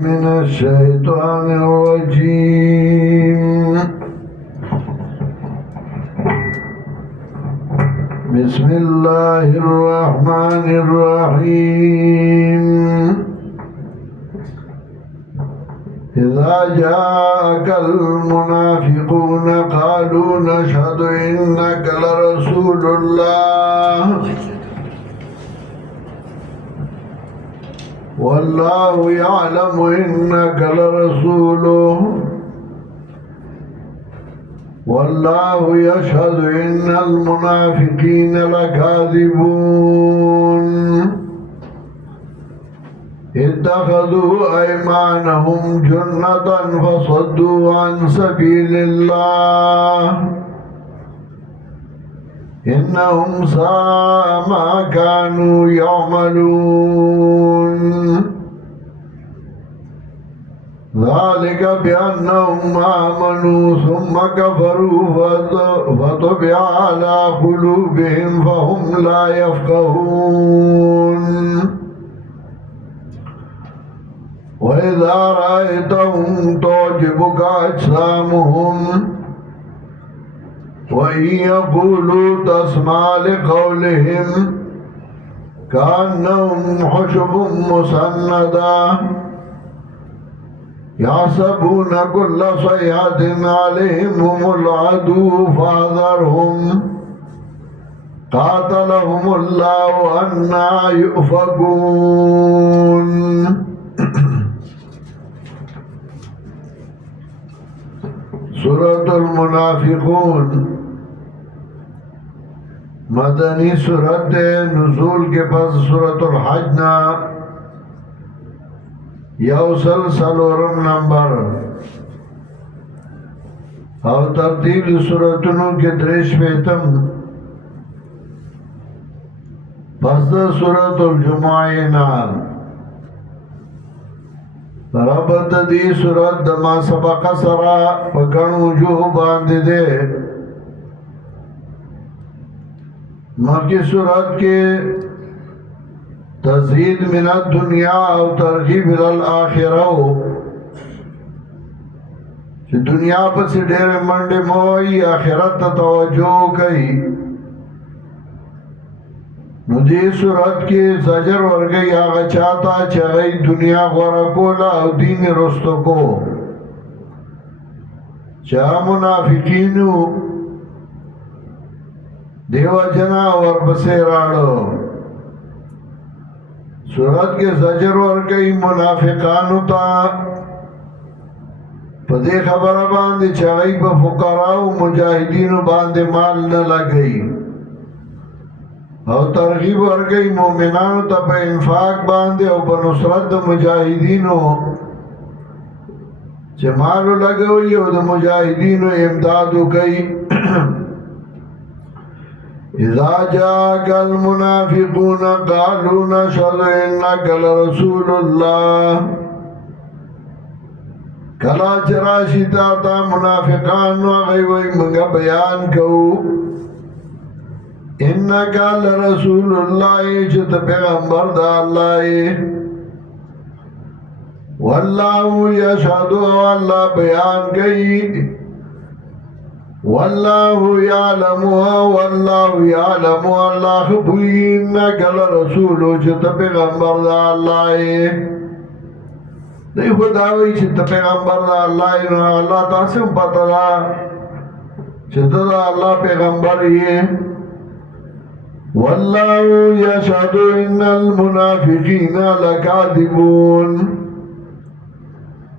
من الشيطان الرجيم. بسم الله الرحمن الرحيم. إذا جاءك المنافقون قالوا نشهد إنك لرسول الله والله يعلم إنك لرسوله والله يشهد إن المنافقين لكاذبون اتخذوا أيمانهم جنة فصدوا عن سبيل الله إنهم ساء ما كانوا يعملون. ذلك بأنهم آمنوا ثم كفروا فطبع على قلوبهم فهم لا يفقهون. وإذا رأيتهم تعجبك أجسامهم وإن يقولوا تسمع لقولهم كأنهم خشب مسندة يحسبون كل صيحة عليهم هم العدو فاحذرهم قاتلهم الله أنى يؤفكون. سورة المنافقون مدنی سورت نزول کے پس سورت الحج نا یوصل سلورم نمبر او ترتیب سورتنو کے دریش پیتم پس دا سورت الجمعینا ربط دی سورت دما سبق سرا پکن وجوہ باندے دے. مکی صورت کے تزہید من الدنیا او ترغیب الالآخرہ چی دنیا پسی ڈیر منڈے موئی آخرت توجہ کئی نو دی صورت کی زجر ورگئی آغا چاہتا چاہی دنیا غورکولا او دین رستو کو چاہ منافقینو دیو جنا اور بسے راڑو. سورت کے زجر ورگئی منافقانو تا پدے خبر باندے چاہی پا فقراؤ مجاہدینو باندے مال نہ لگئی او ترغیب ورگئی مومنانو تا پا انفاق باندے او پا نصرت دا مجاہدینو چه مالو لگوئی او دا مجاہدینو امدادو کئی. اذا جاءك المنافقون قالوا نشهد انك لرسول الله کلا چراشی تا منافقان وغیوی منگا بیان کو انك لرسول الله چت پیغمبر دا اللہ واللہ یشهد واللہ بیان کئی واللہ یعلم واللہ یعلم اللہ خبوئی انکا لرسولو چتا پیغمبر دا اللہ دی خداوی چتا پیغمبر دا اللہ اللہ تاسم پتا دا چتا دا اللہ پیغمبر یہ. واللہ یشہد ان المنافقین لکاذبون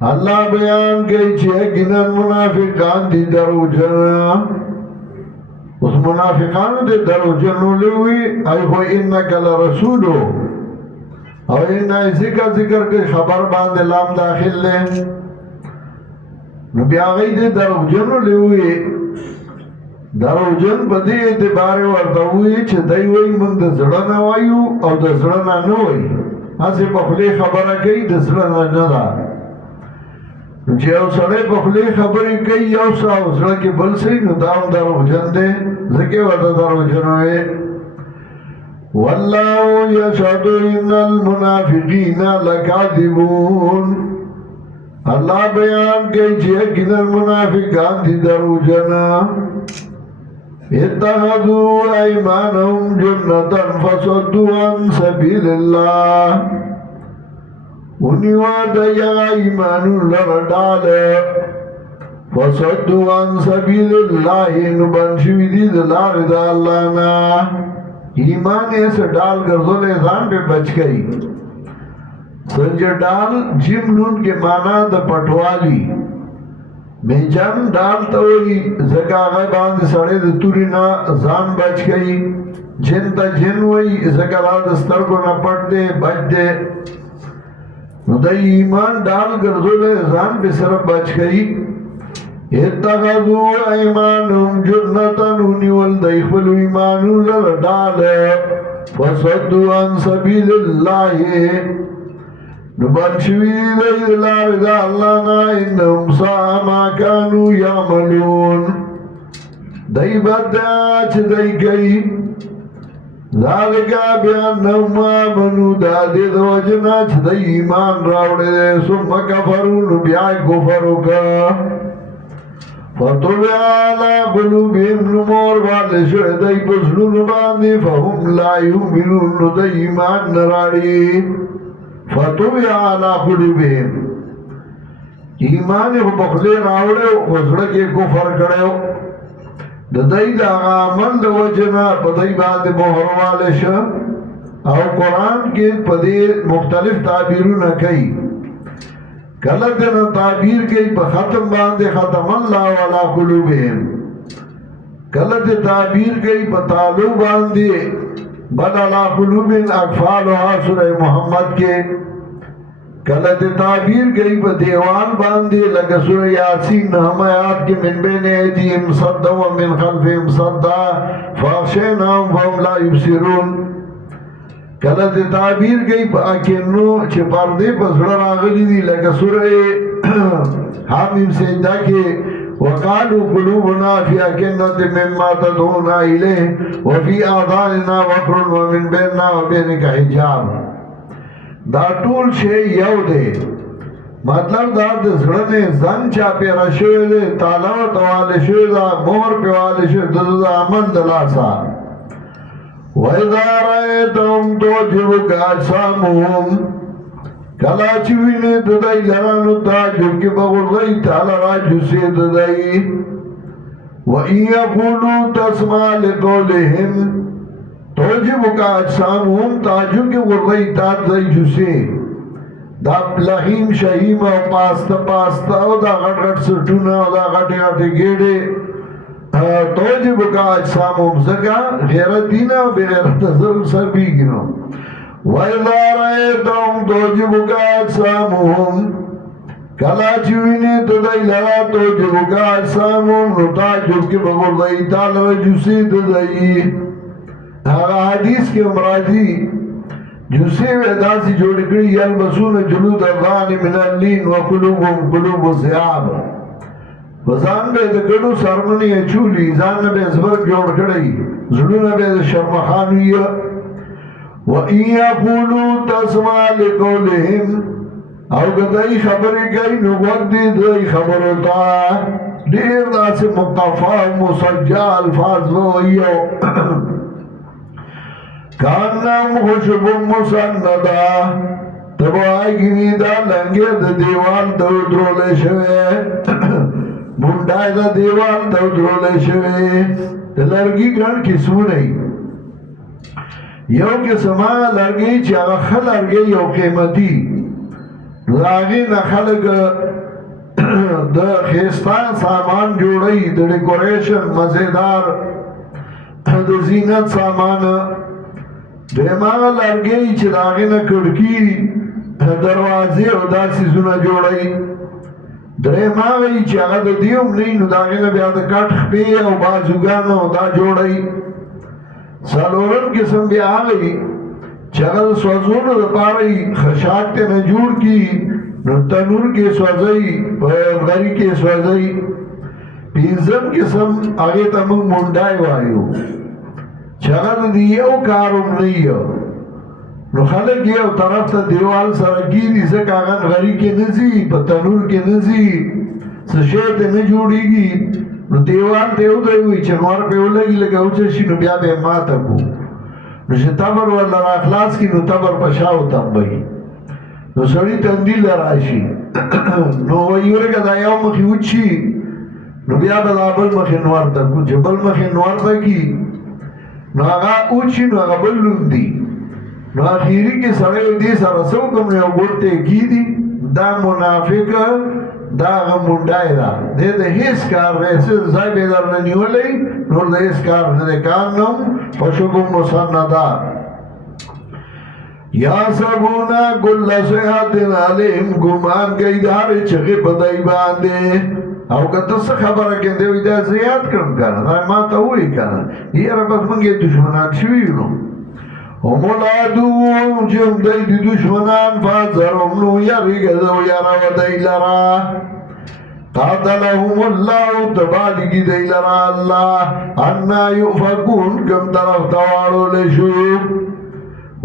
اللہ بیان کئی چھے گنن منافقان دی درو جنہ اس منافقان دی درو جنہ لوی ای خوئی انکا لرسولو او انہا ذکر کے خبر باندے لام داخل لے نبی آغی دی درو جنہ لوی درو جن بدی اعتبار وردوی چھے دیوی من دی زڑنا وائیو او دی زڑنا نوئی ہاں پخلی خبرہ کئی دی زڑنا ندا چه او سڑے پخلی خبری کئی یو سا او سڑا کی بل سی نو داو درو جن دے زکی ودا درو جنوئے. واللہ یشہد ان المنافقین لکاذبون اللہ بیان کے یقینا منافقان دی دروجنا اتخذوا ایمانهم جنتا فصدوا عن سبیل اللہ انیوا دیا ایمانو لردال فصدوا عن سبیل اللہ نبنشوی دی دلار دا اللہ نا ایمان ایسے ڈال گردو لیزان پہ بچ گئی سنجر ڈال جم نون کے معنی دا پٹوالی میجن ڈال توئی زکا غیبان دی سڑے دی توری نا زان بچ گئی جن تا جن وئی زکا را دستر کو نا پٹ دے بچ دے نو دا ایمان ڈال گردو لے زان پہ صرف بچ گئی اتخذوا ایمانهم جنتا نونی والدیخلو ایمانو لردال فصدوا عن سبیل اللہ نبنشوی دی دلار دا اللہ نا انہم سا ما کانو یعملون دی بدعا چھ دی گئی ذالکا بیانہم آمنو دا دی دو جنا چھ دی ایمان راوڑے دے سم کفرون بیائی کفرو کا فطبع علی قلوبہم نمور والے شوئے دی پسلون باندے فہم لا یؤمنون دی ایمان نراڑی فتوی علی قلوبہم ایمان کو بخلے راوڑے وزڑا کے کفر کرے دائی دا عمل دا وجنا پدائی بعد مہر والے شا او قرآن کے پدے مختلف تعبیروں کئی کلت نا تعبیر کئی پا ختم باندے ختم اللہ علی قلوبہم کلت تعبیر کئی پا تعلو باندے بل علا قلوبن اکفالوہا سورہ محمد کے کلت تعبیر گئی پا دیوان باندے لگا سورہ یاسین ہم آیات کے من بین ایدیم صدا و من خلفیم صدا فاخشیناہم فهم لا یبصرون کلت تعبیر گئی پا اکنو چھ پردے پا سورہ آغلی دی لگا سورہ حامیم سجدہ کے وقالوا قلوبنا في أكنة مما تدعونا إليه وفي آذاننا وقر ومن بيننا وبينك حجاب دا ټول شی یو دی مطلب دا د زړه نه ځان چا پیرا شوی دی تالا ورته شوی دا مهر پې والی شوی د عمل د لاسه وإذا رأيتهم تعجبك أجسامهم کلا چوینه ددائی لرانو تاجب کی بغرزائی تالا راجو سے ددائی وَإِن يَقُولُوا تَسْمَعْ لِقَوْلِهِمْ تُعْجِبُكَ أَجْسَامُهُمْ تاجب کی غرزائی تاجدائی جو سے دا لحیم شہیم او پاستا پاستا او دا غٹ غٹ سٹونا او دا غٹی غٹی گیڑے تُعْجِبُكَ أَجْسَامُهُمْ زکا غیرت دینا و بغیرت ضرور سر بھی گنو وَإِذَا رَأَيْتَهُمْ تُعْجِبُكَ أَجْسَامُهُمْ کلا چوینے تدائی لرا تُعْجِبُكَ أَجْسَامُهُمْ نتاجب کے بغردائی تال رجوسی تدائی آغا حدیث کے امراضی جوسی ویدا سی جوڑکڑی یلبسون جلود الغان من اللین وقلوبهم قلوب الزیاب وزان بے دکڑو سرمنی چولی زان بے زبر جوڑکڑی زلون بے شرمخانوی وَإِن يَقُولُوا تَسْمَعْ لِقَوْلِهِمْ او گدائی خبری گئی نوک دی دائی خبرتا دیر دا سے مقفا مسجع الفاظ ووئیو کانم خوشب مسندا تب آئی گینی دا لنگی دا دیوال دو درولے شوے منڈائی دا دیوال دو درولے شوے لرگی گن کسو نہیں یو قسمہ لرگی چاگا خل لرگی یو قیمتی راگی نخلق دا خیستان سامان جوڑی دا ڈیکوریشن مزیدار دا زینت سامان دیماغ لرگی چی راگی نکڑکی دروازی او دا سیزونا جوڑی دیماغی چی اگا دا دیوم نینو داگی نبیاد کٹ خپی او بازوگانو دا جوڑی سالورن قسم بھی آگئی چگل سوزون دا پاری خشاک تے نجور کی تنور کے سوزئی غری کے سوزئی پینزم قسم آگے تمہیں منڈائی وائیو چگل دیئو کارم نیو نو خلک یو طرف ته دیوال سره کېني ځکه هغه نغري کې نه ځي په تنور کې نه ځي څه شی ته نه جوړېږي نو دیوال ته ودروي چې نور پې ولګي لکه اوچه شي نو بیا به یې ماته کړو نو چې تبر ورله راخلاص کړي نو تبر په شا وتمبوي نو سړي تندي له راشي نو وایي ورګه دا یو مخې وچي نو بیا به دا بل مخې نور ته کړو چې بل مخې نور ته کړي نو هغه وچي نو هغه بل لوندي نو اخیری کې سړی دې سره څه وکړم نو یو ګوټ ته یې کېدي دا منافق دا هغه منډای ده دې د هېڅ کار دی څه ځای به یې درنه نیولی نور د هېڅ کار نه دی کار نوم پشکم مسنده یحسبون کل صیحة علیهم ګمان کوي د هرې چغې په دی باندې او که ته څه خبره کې دی وایي دا زه یاد کړم که نه دا ما ته ووایي که نه یاره بس موږ یې دشمنان شوي یو نو هم العدو چې هم دی د دشمنان فاحذرهم نو یېرېږه زه یاره و دی لره قاتلهم الله تبالګي دی لره الله انا یؤفکون کوم طرف ته واړولی شو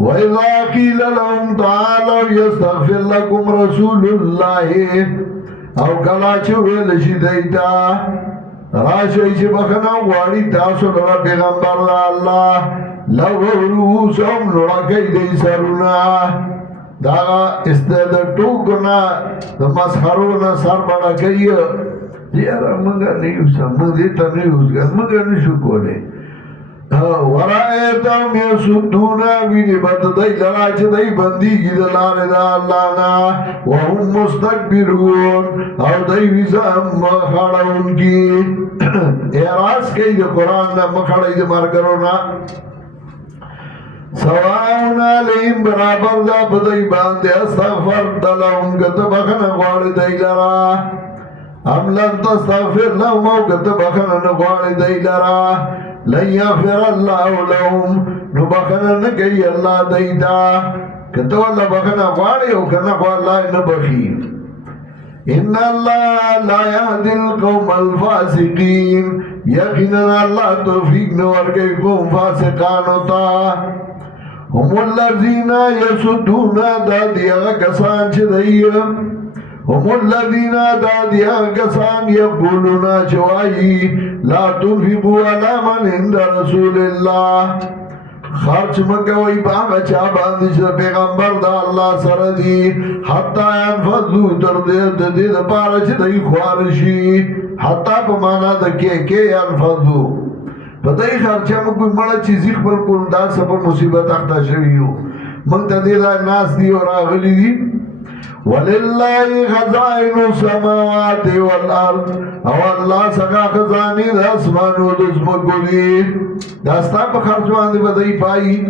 وَإِذَا قِيلَ لَهُمْ تَعَالَوْا يَسْتَغْفِرْ لَكُمْ رَسُولُ اللَّهِ او کلا چې ویل شي دیتا راشي چې بخنه غواړي تاسو لره پیغمبر الله لو سم لړکې دی سرونه دا استد ټوکنا د مسخرونه سر بڑا کوي یاره موږ نه یو سم دې ته نه یو موږ نه شو کولای ورائتهم یسدون ویني بد دی لرا چې دی بندیږي د لارې د الله نه وهم مستكبرون او دی ویزه مخاړونکي اعراض کوي د قرآن نه مخاړی د مارګرو نه سواء علیهم برابر دا په دی باندې استغفرت لهم که ته بخنه غواړې دی لرا ام لن تستغفر لهم او که ته بخنه نه غواړې دی لرا لن یغفر الله لهم نو بخنه نه کوي الله دیتا که ته والله بخنه غواړې او که نه خو الله نه بخي ان الله لا يهدي القوم الفاسقين یقینا الله توفیق نه ورکوي قوم فاسقانو ته هم الذين يصدون دا دیغه کسان چې دی هم الذين دا دیغه کسان یقولون چوایی لا تنفقوا على من عند رسول الله خرچ مکوئی باغ چا باندې چې پیغمبر دا الله سره دی حتی انفضو تر دې د پاره چې دی خوارشي حتی په معنا د کې انفضو پدای خرچه مو کوئی مړه چیزی خپل کول دا سبب مصیبت اخته شوی یو مونږ ته دې لا ناس دی او راغلی دي ولله خزائن السماوات والارض او الله څنګه خزانه د اسمانو د زمکو دي دا ستا په خرچ باندې بدای پای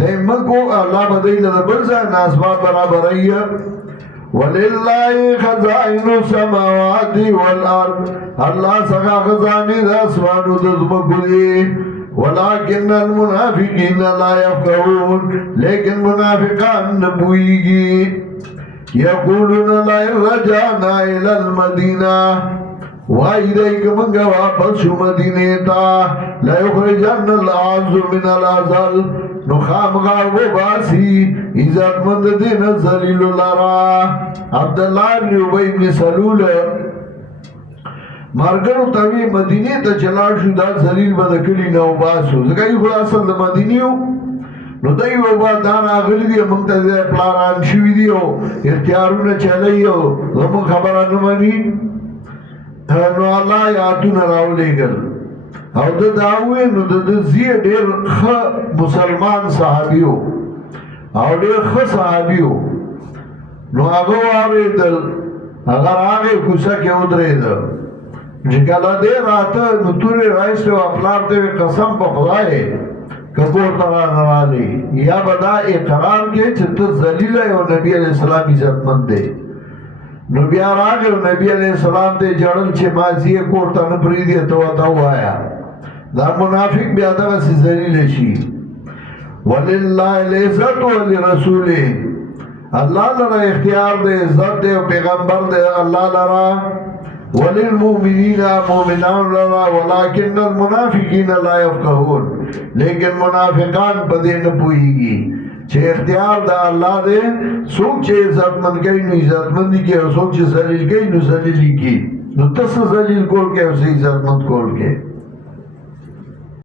ته مکو الله بدای له بل ځای ناس برابر ای ولله خزائن السماوات والارض الله څنګه خزانه د اسمانو د زمکو دي ولكن المنافقين لا يفقهون لیکن منافقان نه پوهیږي یقولون لا رجعنا الى المدینه وای دای کومه واپس شو مدینه تا لا یخرجن الاعز من الاذل نو خامغا و باسی عزت مند دین ذلیل لرا عبد الله بن ابی بن سلول مارګرو توی مدینه ته چلاړ شو دا ذلیل بد کلی نو باسو ځکه یو اصل د مدینیو نو دای و با دا راغلی دی موږ ته پلان شوی دی او اختیارونه چلایو زمو خبره نه مانی نو الله یادونه راولېګل او د داوی نو د زی ډیر خ مسلمان صحابیو او ډیر خ صحابیو نو هغه واریدل هغه راغی کوڅه کې ودرېد چې کله دې راته نو تورې رایسته او خپلار ته قسم په خدای کبور ترا نوالی یا بدا اقرار کې چې ته ذلیل او نبی علیہ السلام عزتمند دی نو بیا راغی نبی علیہ السلام ته جړل چې مازیه کوړه نه پریدي ته وتا وایا دا منافق بیا دا سي ذلیل شي ولله العزت ولرسوله الله لرا اختیار دے عزت دے پیغمبر دے الله لرا وللمؤمنین مؤمنان لرا ولكن المنافقین لا يفقهون لیکن منافقان په دې نه پوهیږي چې اختیار د الله دی څوک چې عزتمند کوي نو عزتمندي کوي او څوک چې ذلیل کوي نو ذلیلي کوي نو ته څه ذلیل کول کوي او څه عزتمند کول کوي